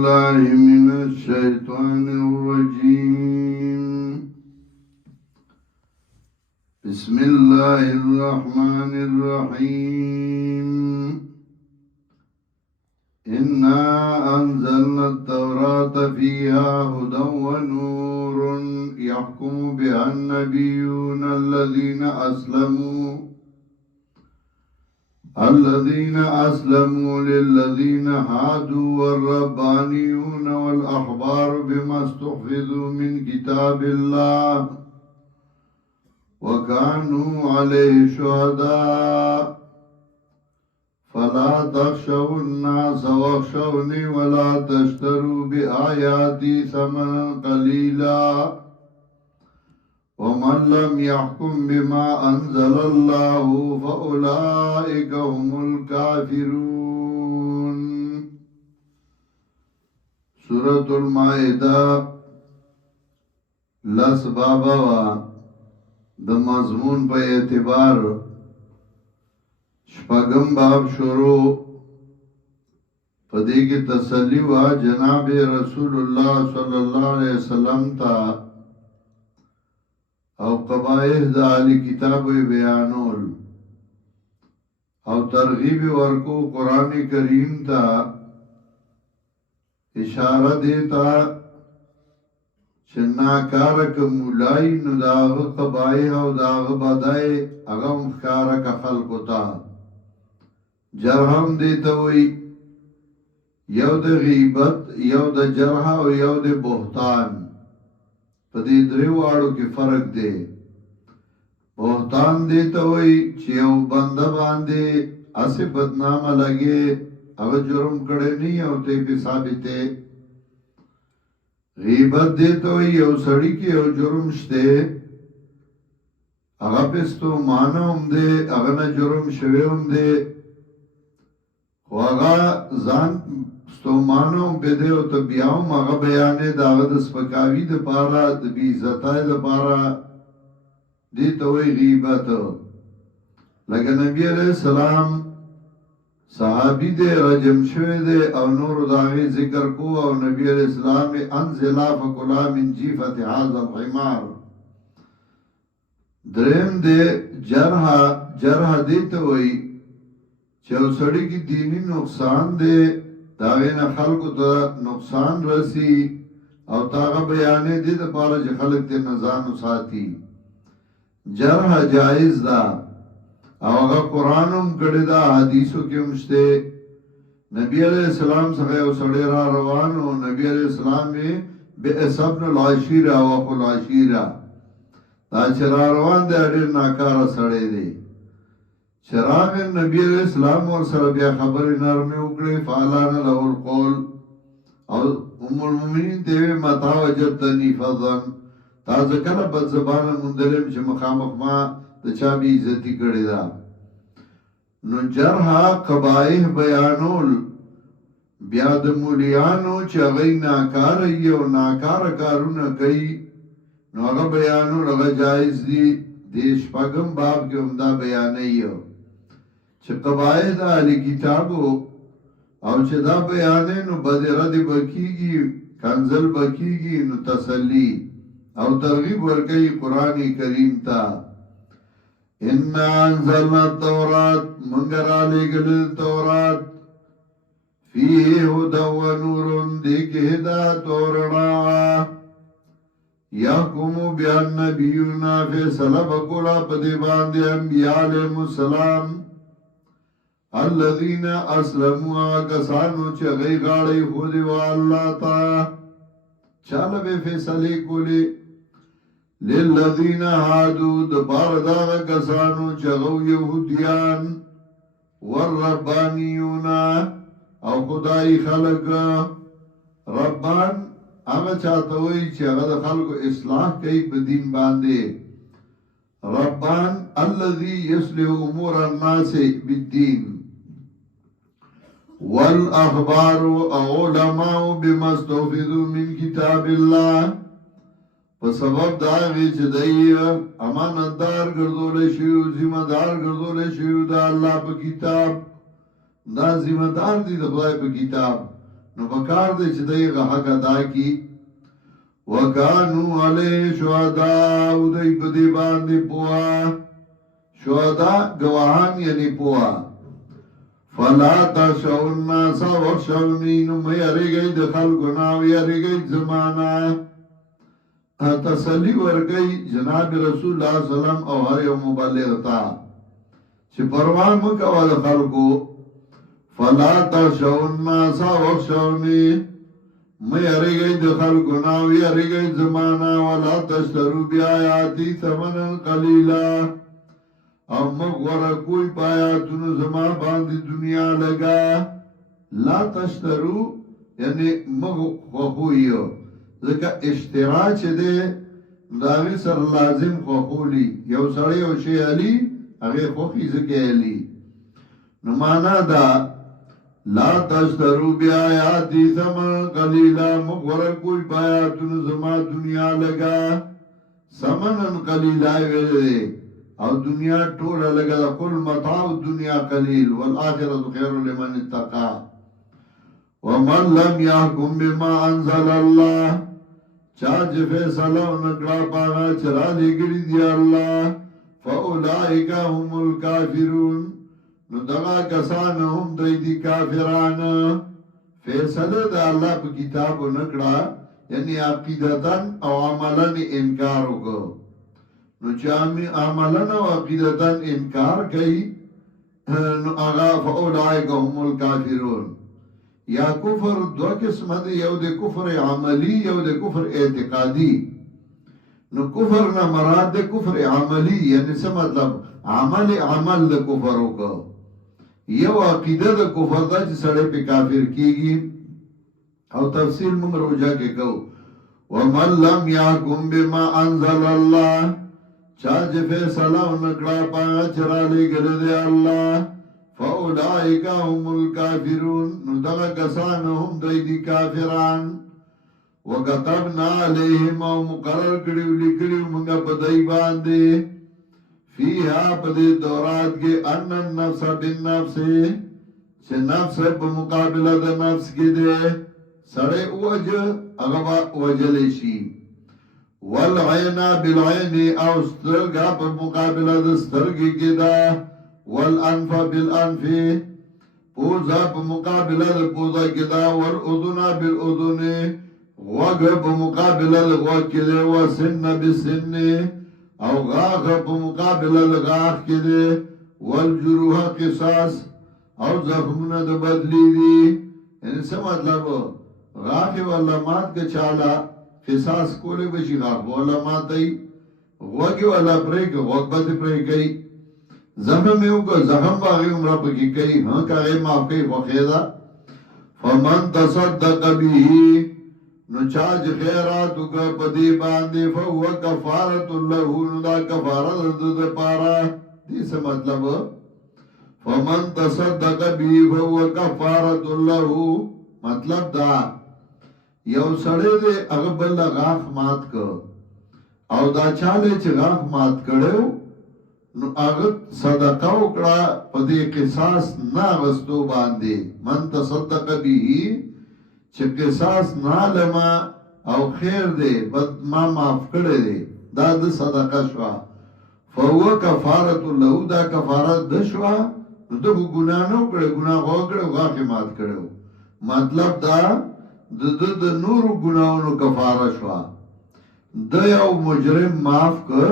بالله من الشيطان الرجيم. بسم الله الرحمن الرحيم. إنا أنزلنا التوراة فيها هدى ونور يحكم بها النبيون الذين أسلموا للذين هادوا والربانيون والأحبار بما استحفظوا من كتاب الله وكانوا عليه شهداء فلا تخشوا الناس واخشوني ولا تشتروا بآياتي ثمنا قليلا ومن لم يحكم بما أنزل الله فأولئك هم الكافرون. سورة المائدة لس بابا د مضمون په اعتبار شپږم باب شروع پدې کې تسلی وا جناب رسول الله صلی الله علیه وسلم ته او قبائح د اهل کتاب بیانول او ترغیب ورکو قرآن کریم ته اشاره دیتا چې ناکاره که مولای نو د هغه قبایح او د هغه بدای هغه هم ښکاره که خلکو ته جرهم دیته وی یو د غیبت یو د جرح او یو د بهتان په دې درې واړو کې فرق دی. بهتان دیته وی چې یو بنده باندې اسې بدنامه لګي هغه جرم کړی نه او ته پې ثابتې. غیبت دیتا ہوئی یو سڑی کی یو جرم شتے اگا پستو مانا ہم دے اگا نا جرم شوے ہم دے خو اگا زان ستو مانا ہم پہ دے او تبیاؤں اگا بیانے دا اگا دا سپکاوی دا پارا دا بیزتائی دا پارا دیتا ہوئی غیبت. لگا نبی علیہ السلام صحابی دے رجم شوی دے او نور داغی ذکر کو او نبی علیہ السلام انزلا فکلا من جیفت حاضر الحمار. درم دے جرح دیتا ہوئی چاو سڑی کی دینی نقصان دے داغین خلقو تا نقصان رسی او تاغا بیانے دے دا پارا جی خلق تے نزانو ساتی. جرح جائز دا او اگا قرآنم کڑی دا حدیثو کی مشتے. نبی علیہ السلام سخی او سڑی را روانو نبی علیہ السلام میں بے اسبن العشیرہ وقل العشیرہ دا چرا روان دے اڈیر ناکارا سڑی دے. چراغ نبی علیہ السلام اور سر بیا خبر نرمی اکڑی فعلان له القول او ام المومنین تیوی متا وجدتنی فضن تا ذکر بد زبان مندلم چه مخامخ ما د چا بی عزتی کړی دا. نو جرح قبایح بیانول بیا د مولیانو چې هغه ناکاره یو ناکاره کارونه کوي نو هغه بیانول هغه جایز دي. د شپږم باب کې هم دا بیانوي چې قبایح د اهل کتابو او چې دا بیانې نو بدره دې بکیږي کنزل بکیږي نو تسلی او ترغیب ورکوي قرآن کریم ته. اِنَّا انزلنا التورات منگر آلے التورات فیہ ہدا و نورن دیکھ ہدایت اور رڼا یحکم بیان نبیونا فیصلہ بکلا پدی باندے انبیاء علیہ السلام الذین اسلموا کسانو چغی غاڑی خودی و اللہ تا چالا بے فیصلے کولی للذین هادو دپار داغ کسانو چغو یهودیان والربانیون او خدای خلق. ربان اغا چاہتوئی چه اغا دا خلق اصلاح کئی بدین باندے. ربان الذي يصلح امور الناس بالدين والاخبار علماء بما استوفدوا من كتاب الله په سبب دا غي چې دای امانتدار ګرځول شي ذمہ دار ګرځول شي دا الله په کتاب دا ذمہ دار دي د خدای په کتاب نو پکار دی چې دی حق ادا کی وکانو علی شهداء او دی په دې باندې پوها شهداء گواهان یعنی پوها فلا تخشوا الناس واخشوني نو مې اړېږئ د خلکو نه او اړېږئ زمانہ تسلی ورګي جناب رسول الله صلی الله علیه وسلم او هر یو مبلغ تا چې پروا مو کوه د خلکو فلا تخشوا الناس واخشوني مې اړېږئ د خلکو نه او اړېږئ زمانہ ولا تشتروا بیااتي ثمنا قليلا او مغورا کوئی پایا تنو زما باندی دنیا لگا لا تشترو یعنی خوخویو ذکا اشترا چه ده داغی سر لازم خوخولی یو سڑی او شی علی اغی خوخی زکی علی نمانا دا لا تشترو بی آیاتی ثمن قلیلا مغورا کوئی پایا تنو زما دنیا لگا سمنن قلیلا ویلے او دنیا ټوله لګا د کل متاع الدنيا قليل والآخرة خير لمن اتقى ومن لم يحكم بما انزل الله چا چې فیصله نکړه پاغه چرا لګړي دی الله فاولئک هم الكافرون نو دغه کسان هم دوی کافران فیصله د الله په کتاب نکړه یعنی عقیدتن او عملن انکار وکړو نو چامی عملن و عقیدتن انکار کئی نو آغا فاولائک هم الکافرون یا کفر دو قسم دی یو دی کفر عملی یو دی کفر اعتقادی نو کفر نا مراد دی کفر عملی یعنی سا مطلب عمل دی کفر ہوگا یو عقیده دی کفر دا چی سڑے پی کافر کیگی او تفصیل من روجہ کے کہو وَمَنْ لَمْ يَحْكُمْ بِمَا أَنزَلَ اللَّهِ چاچ فیصلہ نکڑا پاگا چرا لے گلے اللہ فاولائک هم الکافرون نو دغا کسان هم دی کافران وکتبنا علیہم او مقرر کریو لکریو منگا پدائی باندے فیہا پدی دورات کے ان النفس بالنفس چه نفس بمقابلہ دا نفس کی دے سڑے اوج اغبا اوجلشی والعین بالعین او سترگا پر مقابلہ دا سترگی کی دا والانف بالانف پوزا پر مقابلہ دا پوزا کی دا والعدن بالعدن غوگ پر مقابلہ دا غوگ کی دا وسن بسن او غاغ پر مقابلہ دا غاغ کی دا والجروح قصاص او زخمون دا بدلی دی یعنی سا مطلب غاغ واللمات کے چالا قصاص کولے بشی غاق والا ماتای غوگی والا پریک غوگ بات پریکی زخم میو کا زخم باغی عمرہ پکی کئی ہاں کاغی معاف کئی خوخیدہ فمن تصدق بیہی نو چاچ خیراتو کا پدی باندے فہو کفارت اللہ نو دا کفارت دا پارا دیسا مطلب فمن تصدق بیہی فہو کفارت اللہ مطلب دا یو سڑے دے اغبل غاق مات که او دا چاله چه غاق مات کڑیو نو اغت صدقه وکڑا پدی قصاص ناغستو بانده من تصدق بیهی چه قصاص نالما او خیر دے بد ما معاف کڑے دے دا دا صدقه شوا فهو کفارت اللہو دا کفارت دشوا نو دا گناہ نو کڑے گناہ غو کڑے غاق مات کڑیو مطلب دا د نور گناہونو کفاره شوا د یو مجرم معاف که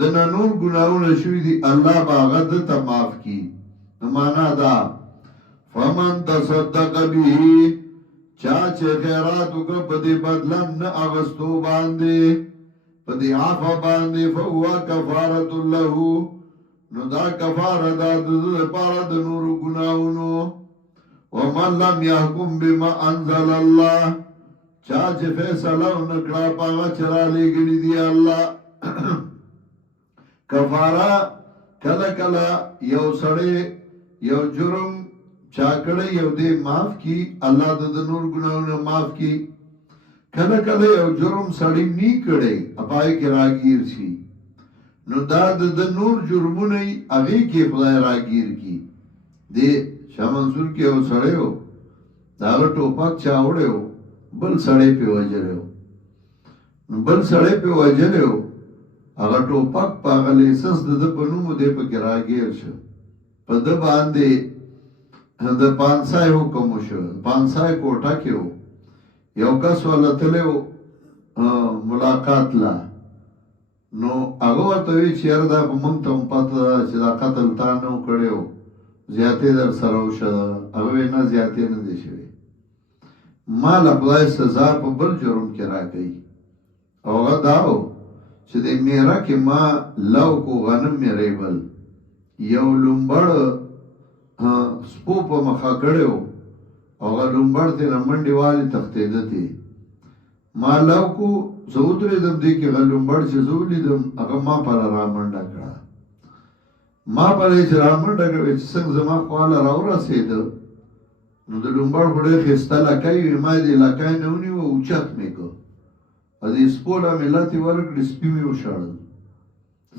د نور گناہونو شوی دی الله باغه د ته معاف کی معنا دا فمن تصدق به چا چې خیرات وکړه په دې بدلم نه اغستو باندې په دې عفو باندې فهو کفاره له نو دا کفاره دا د لپاره د نور گناہونو ومن لم يحكم بما انزل الله چاچ فیصلہ نکڑا پاگا چرا لے گلی دی اللہ کفارہ کلا کلا یو سڑے یو جرم چاکڑے یو دے معاف کی اللہ دا نور گناہوں معاف کی کلا کلا یو جرم سڑی نی کڑے اپائی کے راگیر سی نو دا نور جرمونی اگئی کے خدای راگیر کی دے شاہ منصور کے او سڑے ہو داغه ټوپک چا وړیو بل سړی پې وژلی نو بل سړی پې وژلی و هغه ټوپک په هغه لیسنس د ده په نوم و دی پکې راګیر شو په ده باندې د پانسای حکم وشو پانسای کوټه کې و یو کس ولتلی و ملاقات لا نو هغه ورته وی چې یاره دا خو موږ ته هم پته ده چې دا قتل تا نه و کړی و زیاتې در سره وشه هغه وی نه زیاتې نه دی شوې ما له خدای سزا په بل جرم کې راکوي او هغه دا و چې د میره کې ما لو کو غنم مې ریبل یو لومبړ سپو په مخه کړی و هغه لومبړ ته نه منډې والې تښتېده تی ما لو کو زه ودرېدم دې کې هغه لومبړ چې زه ولیدم هغه ما پره رامنډه کړه ما پره چې رامنډه کړه چې څنګه زما خواله راورسېده نو د لومبړ خو ډېر ښایسته لکۍ وي ما دې لکۍ نه ونیوه اوچت مې کړ او دې سپو له مې لتې ورکړې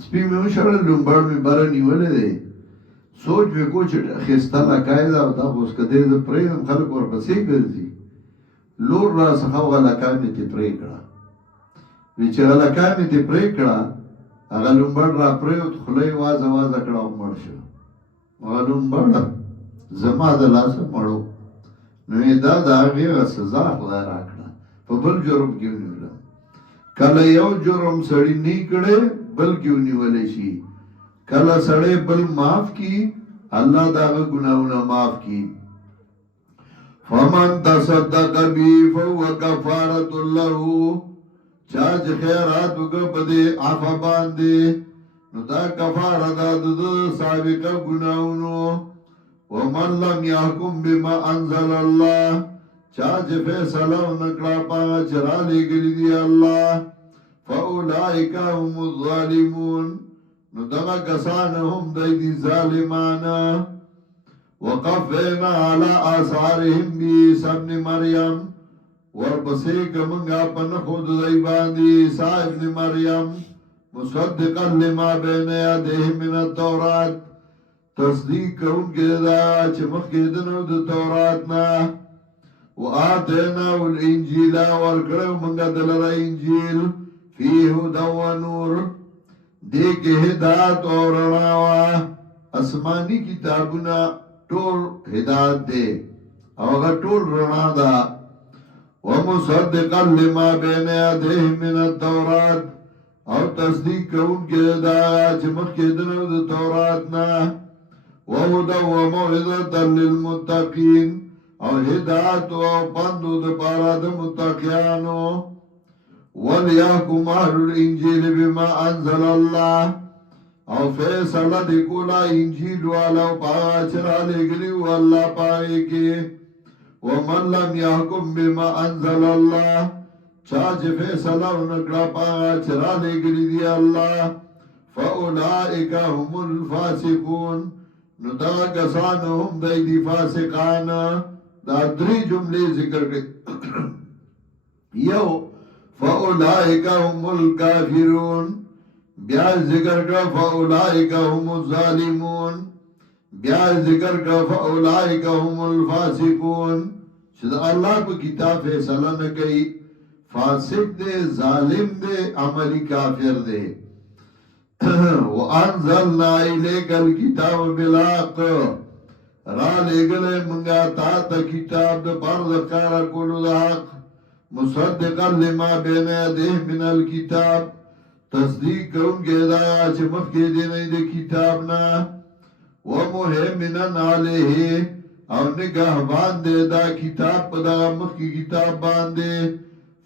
سپي مې وشړل لومبړ مې بره نیولی دی سوچ مې کو چې ښایسته لکۍ ده او دا خو اوس که دی زه پرېږدم خلک ورپسې ګرځي لور را څخه هغه لکۍ مې ترې پرې کړه وی چې هغه لکۍ مې ترې پرې کړه هغه لومبړ را پرېوت خوله یې وازه وازه کړه او مړ شو هغه لومبړ زما د لاسه مړو نو دا د هغې هغه سزا خدای راکړه په بل جرم کې ونیولم کله یو جرم سړي نه کړی بل کې ونیولی شي کله سړی بل معاف کی الله د هغه ګناهونه معاف کی فمن تصدق به فهو کفارة له چا چې خیرات وکړه په دې عفه باندې نو دا کفاره ده د ده سابقه ګناهونو ومن لم يحكم بما انزل الله چا چې فیصله ونه کړه په هغه چې رالېږلي دي الله فاولئک هم الظالمون نو دغه کسان هم دی دي ظالمان وقفینا علی آثارهم بعیسی ابن مریم ورپسې کمنګا په نښو د دی باندې عیسی ابن مریم مصدقا لما بین یدیه من التورات تصدیق کوونکی دا چې مخکې د نو د تورات نه وآتیناه الانجیل ورکړو موږ دلته انجیل فيه هدى ونور دې کې هدایت او رڼا وا آسماني کتابونه ټول هدایت دی او هغه ټول رڼا ده ومصدقا لما بين يديه من التورات او تصدیق کوونکی دا چې مخکې د نو د تورات نه وهدى وموعظة للمتقين او هدایت او پندو د پاره د متقیانو وليحكم اهل الانجيل بما انزل الله او فیصله دی کولا انجیل والا پاچرا لګلی والله پای کې ومن لم يحكم بما انزل الله چا چې فیصله ونکړه پاچرا لګلی دی الله فاولئک هم الفاسقون نو دا کسان هم دی فاسقان دا درې جملې ذکر کړي یو فاولئک هم الکافرون بیا ذکر کړه فاولئک هم الظالمون بیا ذکر کړه فاولئک هم الفاسقون چې الله په کتاب فیصله نه کوي فاسق دی ظالم دی عملی کافر دی وانزلنا الیک الکتاب بالحق را لګلې مونږه تا ته کتاب د پاره د کار کولو د حق مصدقا لما بین یدیه من الکتاب تصدیق کوونکی دا چې مخکې دی نه د کتاب نه ومهیمنا علیه او نگهبان دی دا کتاب په دغه مخکې کتاب باندې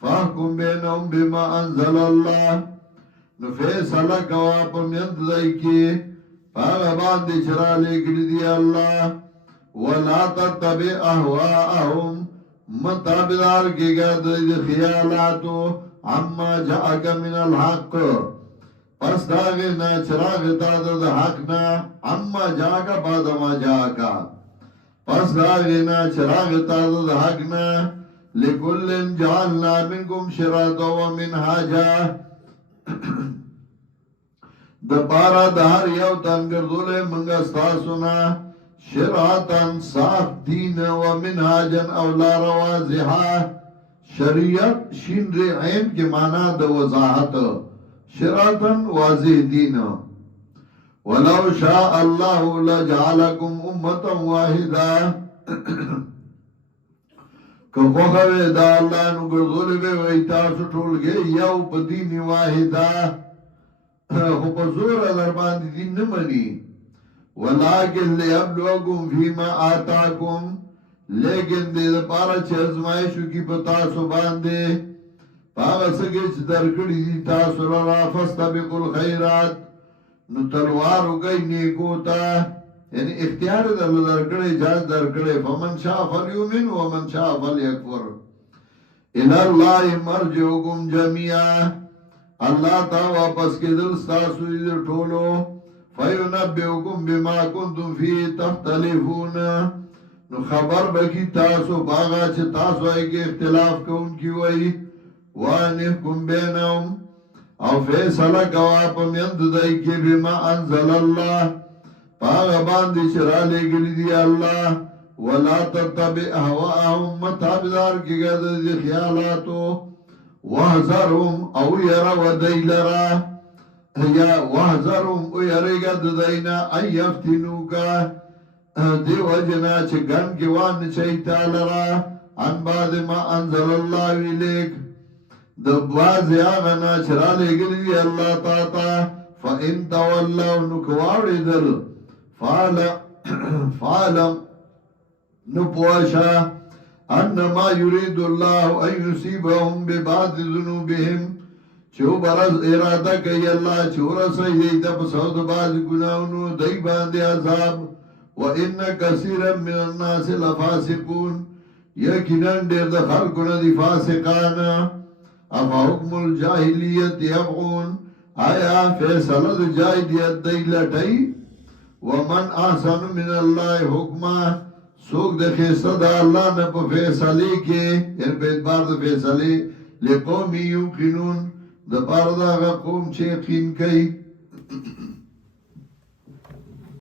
فاحکم بینهم بما انزل الله نو فیصله کوا په میند دی کې هغه باندې چې رالیږلي دي الله ولا تتبع اهواءهم متابعدار کېږه د خیالاتو عما جاءك من الحق پس دا هغې نه چې راغی تا ته د حق نه عما جاءك بعد ما جاءك پس دا هغې نه چې راغی تا ته د حق نه لكل جعلنا منكم شرعة ومنهاجا د پارا د هر یو تن ګرځولې منګه ستاسو نه شرعتن صاف دین و منهاجا او لا روازحا شریعت شین ری عین کے معنی د وضاحت شرعتن واضح دین ولو شاء الله لجعلكم امه واحده که خوخوه دا اللہ نو گرزولی بے وی تاسو ٹولگے یو پا دین واحدا خو پا زور دربان دین نمانی ولیکن لیبلوکم فیما آتاکم لیکن دے دا پارا چه ازمائشو کی پا تاسو باندے پاگا سکے چه درکڑی دی تاسو را فستبق الخیرات نو تلوارو گئی نیکو تا یعنی اختیار درکڑے جاز درکڑے فمن شاء فلیومن ومن شاء فلیکفر الاللہ مرجعکم جميعا اللہ تا واپس کے دل ستاسو ادھر ٹولو فینبئکم بما کنتم فی تختلفون نو خبر بکی تاسو باغا چھ تاسو آئی کے اختلاف کون کی وئی وانحکم بینہم او فیصلہ کوا پمیند دائی کے بما انزل اللہ پاگا باندی چرا لے گلی دی اللہ ولا تتبع احواءهم متابدار کی گد دی خیالاتو وحذرهم او یرا ودیلرا یا وحذرهم او یرا گد دینا ان یفتنوکا دی وجنا چه گن کی وان چیتا لرا ان بعد ما انزل اللہ ویلیک دبواز آغنا چرا لے گلی دی اللہ تاتا فَإِن تَوَلَّوْا نُكْوَارِ دل فعلم نپوشا انما يريد الله ان يصيبهم ببعض ذنوبهم چو برز ارادہ کئی اللہ چورا سیدی تب سود باز گناونو دی باندے عذاب وَإِنَّ كَثِيرًا مِنَ النَّاسِ لَفَاسِقُونَ یقیناً دیر دا خلقنا دی فاسقانا افا حکم الجاہلیت یبغون آیا فیصلہ دا جاہلیت دی لٹائی ومن احسن من اللہ حکمہ سوک دے خیصہ دا اللہ نے پا فیصلے کے یعنی پہ اتبار دا فیصلے لقومی یوقنون دا پاردہ قوم چے یقین کئی